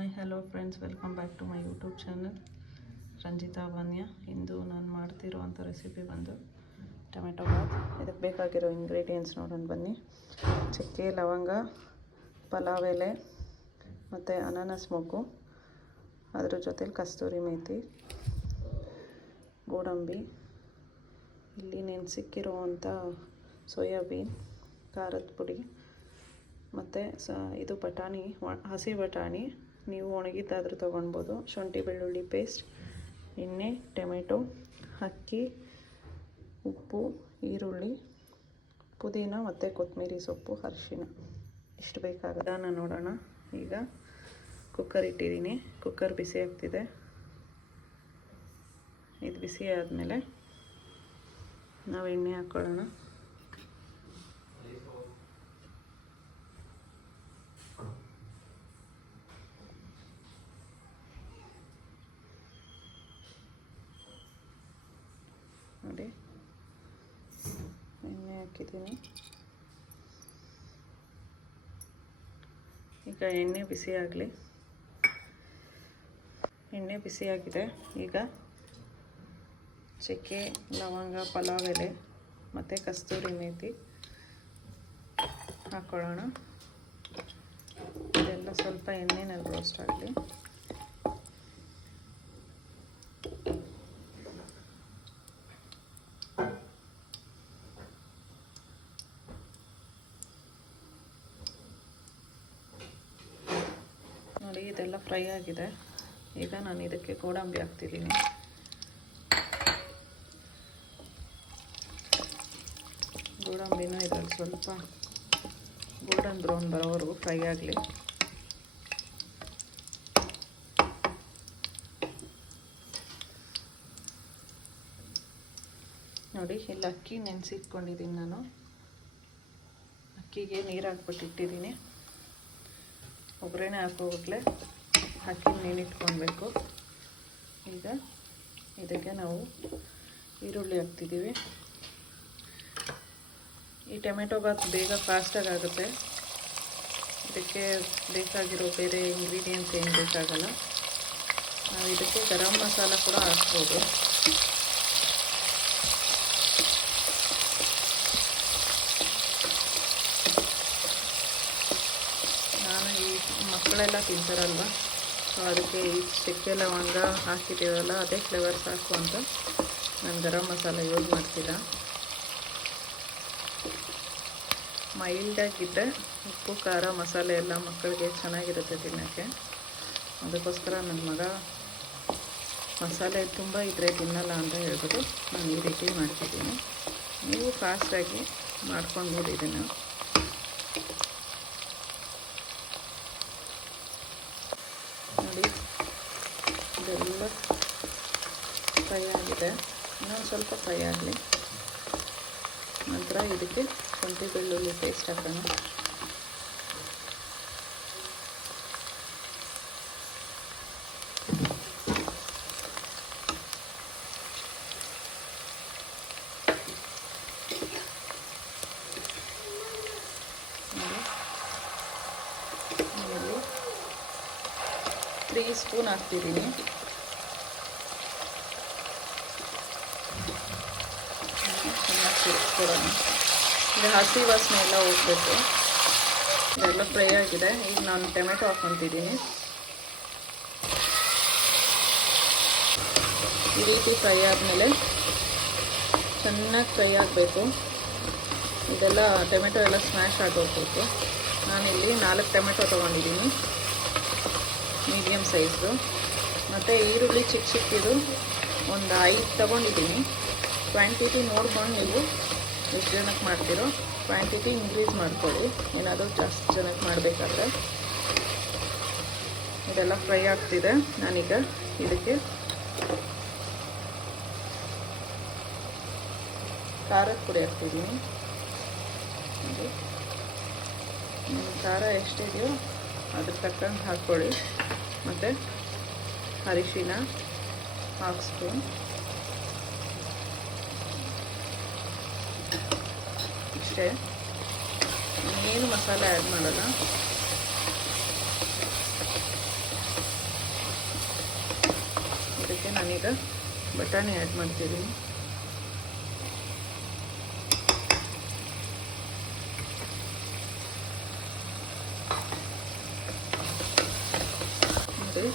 Hi hello friends, welcome back to my YouTube channel Ranjitha Vanya. ಇಂದು ನಾನು ಮಾಡ್ತಿರೋವಂಥ ರೆಸಿಪಿ ಬಂದು ಟೊಮೆಟೊ ಬಾತ್. ಇದಕ್ಕೆ ಬೇಕಾಗಿರೋ ಇಂಗ್ರೀಡಿಯೆಂಟ್ಸ್ ನೋಡೋಣ ಬನ್ನಿ. ಚಕ್ಕೆ, ಲವಂಗ, ಪಲಾವ್ ಎಲೆ ಮತ್ತು ಅನಾನಸ್ ಮೊಗ್ಗು, ಅದ್ರ ಜೊತೆಲಿ ಕಸ್ತೂರಿ ಮೇಥಿ, ಗೋಡಂಬಿ, ಇಲ್ಲಿ ನೆನೆಸಿಕ್ಕಿರುವಂಥ ಸೋಯಾಬೀನ್, ಖಾರದ ಪುಡಿ ಮತ್ತು ಇದು ಬಟಾಣಿ, ಹಸಿ ಬಟಾಣಿ, ನೀವು ಒಣಗಿದ್ದಾದರೂ ತೊಗೊಳ್ಬೋದು, ಶುಂಠಿ ಬೆಳ್ಳುಳ್ಳಿ ಪೇಸ್ಟ್, ಎಣ್ಣೆ, ಟೊಮೆಟೊ, ಅಕ್ಕಿ, ಉಪ್ಪು, ಈರುಳ್ಳಿ, ಪುದೀನ ಮತ್ತು ಕೊತ್ತಂಬರಿ ಸೊಪ್ಪು, ಅರಿಶಿಣ ಇಷ್ಟು ಬೇಕಾಗದ ನೋಡೋಣ. ಈಗ ಕುಕ್ಕರ್ ಇಟ್ಟಿದ್ದೀನಿ, ಕುಕ್ಕರ್ ಬಿಸಿ ಆಗ್ತಿದೆ. ಇದು ಬಿಸಿ ಆದಮೇಲೆ ನಾವು ಎಣ್ಣೆ ಹಾಕ್ಕೊಳ್ಳೋಣ. ನೋಡಿ, ಎಣ್ಣೆ ಹಾಕಿದ್ದೀನಿ. ಈಗ ಎಣ್ಣೆ ಬಿಸಿ ಆಗಲಿ. ಎಣ್ಣೆ ಬಿಸಿಯಾಗಿದೆ. ಈಗ ಚಕ್ಕೆ, ಲವಂಗ, ಪಲಾವ್ ಎಲೆ ಮತ್ತು ಕಸ್ತೂರಿ ಮೇಥಿ ಹಾಕ್ಕೊಳ್ಳೋಣ. ಇದೆಲ್ಲ ಸ್ವಲ್ಪ ಎಣ್ಣೆನಲ್ಲಿ ರೋಸ್ಟ್ ಆಗಲಿ. ನೋಡಿ, ಇದೆಲ್ಲ ಫ್ರೈ ಆಗಿದೆ. ಈಗ ನಾನು ಇದಕ್ಕೆ ಗೋಡಂಬಿ ಹಾಕ್ತಿದ್ದೀನಿ. ಗೋಡಂಬಿನ ಇದರಲ್ಲಿ ಸ್ವಲ್ಪ ಗೋಲ್ಡನ್ ಬ್ರೌನ್ ಬರೋವರೆಗೂ ಫ್ರೈ ಆಗಲಿ. ನೋಡಿ, ಇಲ್ಲಿ ಅಕ್ಕಿ ನೆನೆಸಿಟ್ಕೊಂಡಿದ್ದೀನಿ ನಾನು. ಅಕ್ಕಿಗೆ ನೀರು ಹಾಕ್ಬಿಟ್ಟಿಟ್ಟಿದ್ದೀನಿ. ಒಗ್ಗರಣೆ ಹಾಕೋವಾಗಲೇ ಅಕ್ಕಿ ನೆನಿಟ್ಕೊಳ್ಬೇಕು. ಈಗ ಇದಕ್ಕೆ ನಾವು ಈರುಳ್ಳಿ ಹಾಕ್ತಿದ್ದೀವಿ. ಈ ಟೊಮೆಟೊ ಬಾತ್ ಬೇಗ ಫಾಸ್ಟಾಗಿ ಆಗುತ್ತೆ. ಇದಕ್ಕೆ ಬೇಕಾಗಿರೋ ಬೇರೆ ಇಂಗ್ರೀಡಿಯೆಂಟ್ಸ್ ಏನು ಬೇಕಾಗಲ್ಲ. ನಾವು ಇದಕ್ಕೆ ಗರಂ ಮಸಾಲ ಕೂಡ ಹಾಕ್ಬೋದು. ನಾನು ಈ ಮಕ್ಕಳೆಲ್ಲ ತಿಂತಾರಲ್ವ, ಸೊ ಅದಕ್ಕೆ ಈ ಚಕ್ಕೆ ಲವಂಗ ಹಾಕಿದ್ದೀವಲ್ಲ, ಅದೇ ಫ್ಲೇವರ್ ಸಾಕು ಅಂತ ನಾನು ಗರಂ ಮಸಾಲ ಯೂಸ್ ಮಾಡ್ತಿಲ್ಲ. ಮೈಲ್ಡಾಗಿದ್ದರೆ ಉಪ್ಪು, ಖಾರ, ಮಸಾಲೆ ಎಲ್ಲ ಮಕ್ಕಳಿಗೆ ಚೆನ್ನಾಗಿರುತ್ತೆ ತಿನ್ನೋಕ್ಕೆ. ಅದಕ್ಕೋಸ್ಕರ ನನ್ನ ಮಗ ಮಸಾಲೆ ತುಂಬ ಇದ್ದರೆ ತಿನ್ನಲ್ಲ ಅಂತ ಹೇಳ್ಬಿಟ್ಟು ನಾನು ಈ ರೀತಿ ಮಾಡ್ತಿದ್ದೀನಿ. ನೀವು ಫಾಸ್ಟಾಗಿ ಮಾಡ್ಕೊಳ್ಬೋದು ಇದನ್ನು. ನೋಡಿ, ಇದೆಲ್ಲ ಫ್ರೈ ಆಗಿದೆ. ಇನ್ನೊಂದು ಸ್ವಲ್ಪ ಫ್ರೈ ಆಗಲಿ. ನಂತರ ಇದಕ್ಕೆ ಶುಂಠಿ ಬೆಳ್ಳುಳ್ಳಿ ಪೇಸ್ಟ್ ಹಾಕೋಣ. ಆಮೇಲೆ 3 ಸ್ಪೂನ್ ಹಾಕ್ತಿದ್ದೀನಿ. ಚೆನ್ನಾಗಿ ಸೇರಿಸ್ಕೊಡೋಣ. ಇದು ಹಸಿ ವಾಸನೆ ಎಲ್ಲ ಹೋಗ್ಬೇಕು. ಇದೆಲ್ಲ ಫ್ರೈ ಆಗಿದೆ. ಈಗ ನಾನು ಟೊಮೆಟೊ ಹಾಕ್ಕೊತಿದ್ದೀನಿ. ಈ ರೀತಿ ಫ್ರೈ ಆದಮೇಲೆ ಚೆನ್ನಾಗಿ ಫ್ರೈ ಆಗಬೇಕು. ಇದೆಲ್ಲ ಟೊಮೆಟೊ ಎಲ್ಲ ಸ್ಮ್ಯಾಶ್ ಆಗೋಗ್ಬೇಕು. ನಾನಿಲ್ಲಿ 4 ಟೊಮೆಟೊ ತೊಗೊಂಡಿದ್ದೀನಿ, ಮೀಡಿಯಮ್ ಸೈಜ್ದು. ಮತ್ತು ಈರುಳ್ಳಿ ಚಿಕ್ಕ ಚಿಕ್ಕಿದು ಒಂದು 5 ತೊಗೊಂಡಿದ್ದೀನಿ. ಕ್ವಾಂಟಿಟಿ ನೋಡ್ಕೊಂಡು ನೀವು ಎಷ್ಟು ಜನಕ್ಕೆ ಮಾಡ್ತೀರೋ ಕ್ವಾಂಟಿಟಿ ಇನ್ಕ್ರೀಸ್ ಮಾಡ್ಕೊಳ್ಳಿ, ಏನಾದರೂ ಜಾಸ್ತಿ ಜನಕ್ಕೆ ಮಾಡಬೇಕಾದ್ರೆ. ಇದೆಲ್ಲ ಫ್ರೈ ಆಗ್ತಿದೆ. ನಾನೀಗ ಇದಕ್ಕೆ ಖಾರದ ಪುಡಿ ಹಾಕ್ತಿದ್ದೀನಿ. ಖಾರ ಎಷ್ಟಿದೆಯೋ ಅದ್ರ ತಕ್ಕಂಗೆ ಹಾಕ್ಕೊಳ್ಳಿ. ಮತ್ತು ಅರಿಶಿನ 1/2 ಸ್ಪೂನ್, ಇಷ್ಟೇ. ಏನು ಮಸಾಲೆ ಆ್ಯಡ್ ಮಾಡಲ್ಲ. ನಾನೀಗ ಬಟಾಣಿ ಆ್ಯಡ್ ಮಾಡ್ತಿದ್ದೀನಿ. ನೋಡಿ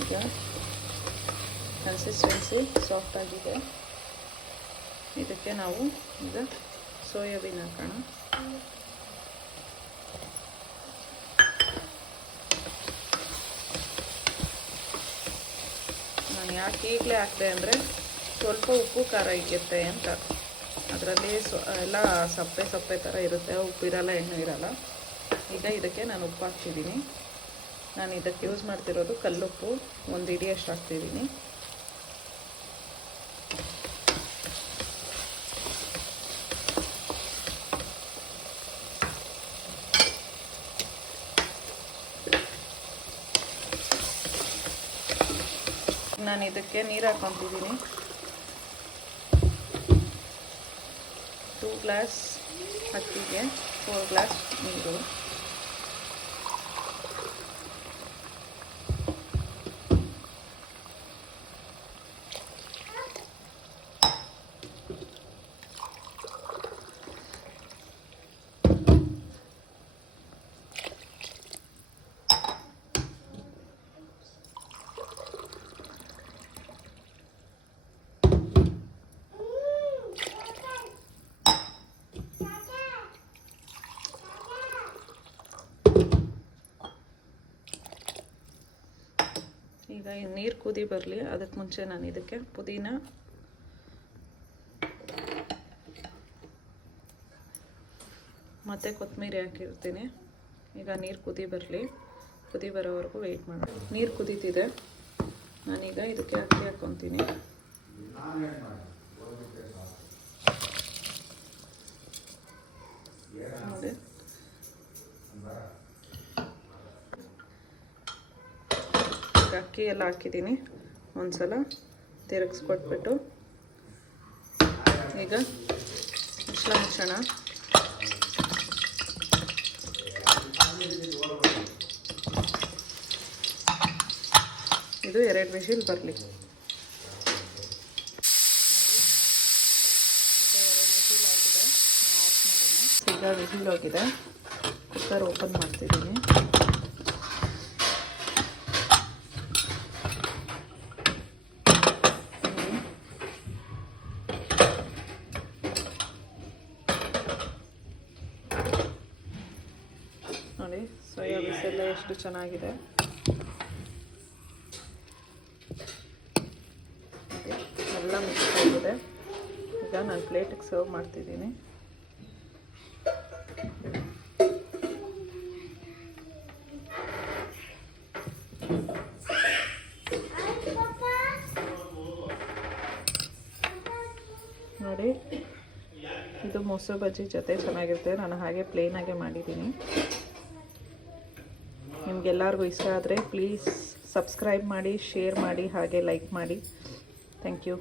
ಈಗ ಕನ್ಸಿಸ್ಟೆನ್ಸಿ ಸಾಫ್ಟ್ ಆಗಿದೆ. ಇದಕ್ಕೆ ನಾವು ಈಗ ಸೋಯಾಬೀನ್ ಹಾಕೋಣ. ನಾನು ಯಾಕೆ ಈಗಲೇ ಹಾಕಿದೆ ಅಂದರೆ ಸ್ವಲ್ಪ ಉಪ್ಪು ಖಾರ ಇರುತ್ತೆ ಅಂತ. ಅದರಲ್ಲಿ ಎಲ್ಲ ಸಪ್ಪೆ ಥರ ಇರುತ್ತೆ, ಉಪ್ಪಿರಲ್ಲ, ಎಣ್ಣೆ ಇರಲ್ಲ. ಈಗ ಇದಕ್ಕೆ ನಾನು ಉಪ್ಪು ಹಾಕ್ತಿದ್ದೀನಿ. ನಾನು ಇದಕ್ಕೆ ಯೂಸ್ ಮಾಡ್ತಿರೋದು ಕಲ್ಲುಪ್ಪು, 1 ಹಿಡಿಯಷ್ಟು ಹಾಕ್ತಿದ್ದೀನಿ. ನಾನು ಇದಕ್ಕೆ ನೀರು ಹಾಕ್ಕೊತಿದ್ದೀನಿ. 2 ಗ್ಲಾಸ್ ಅಕ್ಕಿಗೆ 4 ಗ್ಲಾಸ್ ನೀರು. ಈಗ ಈ ನೀರು ಕುದಿ ಬರಲಿ, ಅದಕ್ಕೆ ಮುಂಚೆ ನಾನು ಇದಕ್ಕೆ ಪುದೀನ ಮತ್ತು ಕೊತ್ತಂಬರಿ ಹಾಕಿರ್ತೀನಿ. ಈಗ ನೀರು ಕುದಿ ಬರಲಿ, ಕುದಿ ಬರೋವರೆಗೂ ವೆಯ್ಟ್ ಮಾಡೋಣ. ನೀರು ಕುದೀತಿದೆ, ನಾನೀಗ ಇದಕ್ಕೆ ಅಕ್ಕಿ ಹಾಕ್ಕೊತೀನಿ. ನೋಡಿ ಅಕ್ಕಿ ಎಲ್ಲ ಹಾಕಿದ್ದೀನಿ. ಒಂದ್ಸಲ ತಿರುಗಿಸ್ಕೊಟ್ಬಿಟ್ಟು ಈಗ ಮುಚ್ಚೋಣ. ಇದು 2 ವಿಷಿಲ್ ಬರಲಿ. ಈಗ ವಿಷಿಲ್ ಹೋಗಿದೆ, ಕುಕ್ಕರ್ ಓಪನ್ ಮಾಡ್ತಿದ್ದೀನಿ. ನೋಡಿ ಸೋಯಾ ಬೀನ್ಸ್ ಎಲ್ಲ ಎಷ್ಟು ಚೆನ್ನಾಗಿದೆ. ಎಲ್ಲ ಮಿಕ್ಸ್ ಆಗಿದೆ. ಈಗ ನಾನು ಪ್ಲೇಟಿಗೆ ಸರ್ವ್ ಮಾಡ್ತಿದ್ದೀನಿ. ನೋಡಿ ಇದು ಮೊಸರು ಬಜ್ಜಿ ಜೊತೆ ಚೆನ್ನಾಗಿರುತ್ತೆ. ನಾನು ಹಾಗೆ ಪ್ಲೇನಾಗೆ ಮಾಡಿದ್ದೀನಿ. ನಿಮಗೆಲ್ಲರಿಗೂ ಇಷ್ಟ ಆದರೆ ಪ್ಲೀಸ್ ಸಬ್ಸ್ಕ್ರೈಬ್ ಮಾಡಿ, ಶೇರ್ ಮಾಡಿ, ಹಾಗೆ ಲೈಕ್ ಮಾಡಿ. Thank you.